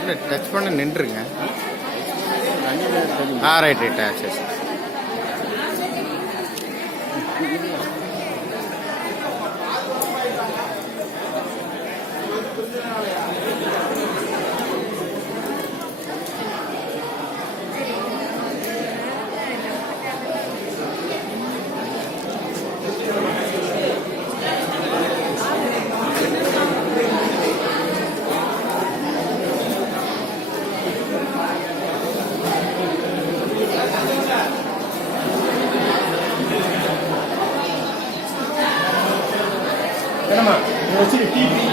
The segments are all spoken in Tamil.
இல்லை டச் பண்ண நின்றுங்க. ரைட் ரைட்டா சரி சரி. என்னம்மா வச்சுட்டு டிவி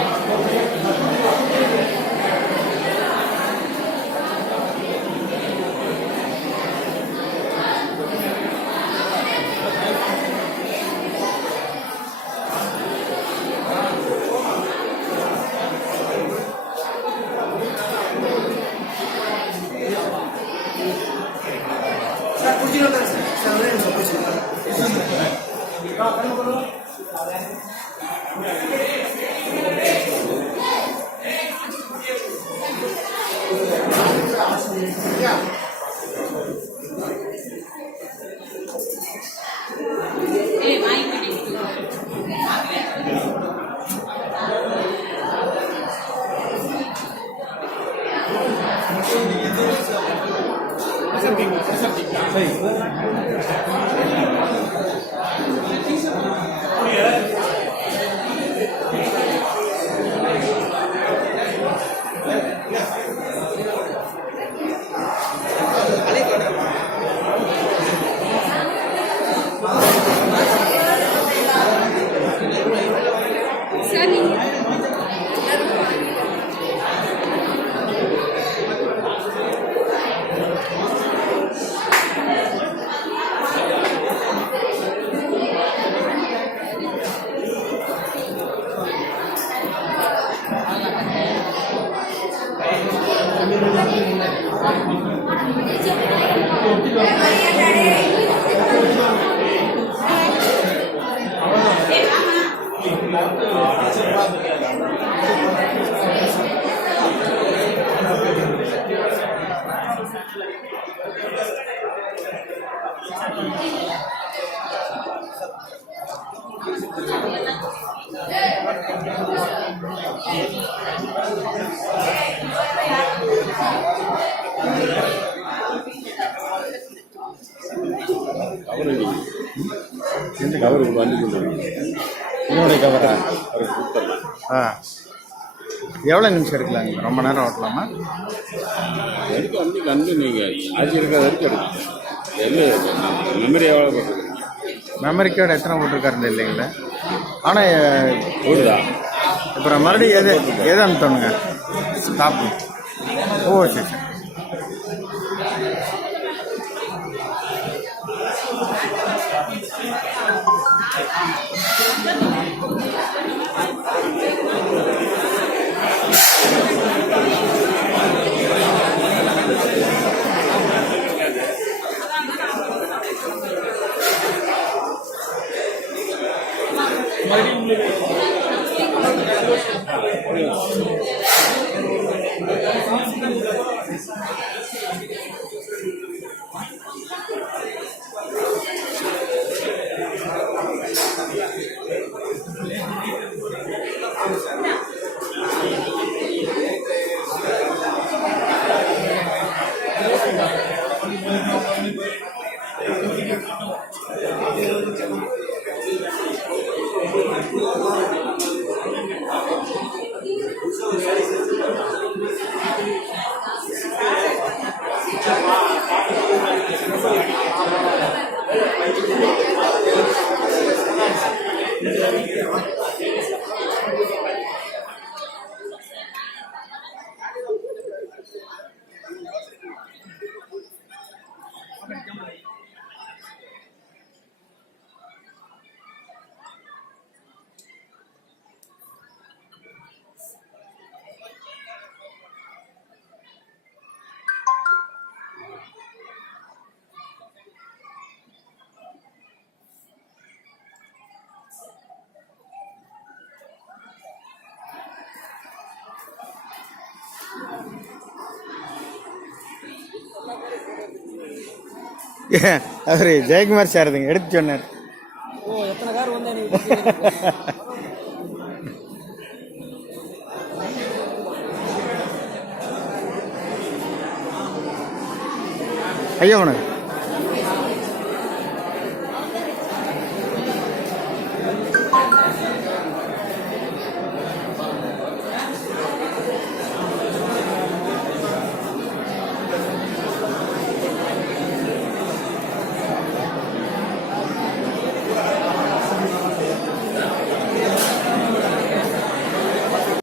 சார் குடிச்சிட்டு வந்தாங்க சார் ஒரே நிமிஷம் குடிச்சிட்டு கவர் வந்து என்னுடைய கவரா எவ்வளோ நிமிஷம் எடுக்கலாங்க? ரொம்ப நேரம் ஓட்டலாமா? எடுக்க வந்து நீங்கள் ஆட்சி இருக்கிற வரைக்கும் எடுக்கணும். எது மெமரி எவ்வளோ போட்டுருக்கீங்க? மெமரி கார்டு எத்தனை போட்டிருக்காருன்னு இல்லைங்களா? ஆனால் போடுதா? இப்போ மறுபடியும் எது அனுப்பிட்டோனுங்க ஸ்டாப். ஓ சரி சரி. அவர் ஜெயக்குமார் சார் அதுங்க எடுத்து சொன்னார். ஓ எத்தனை கார் வந்து எனக்கு ஐயா வணக்கம்.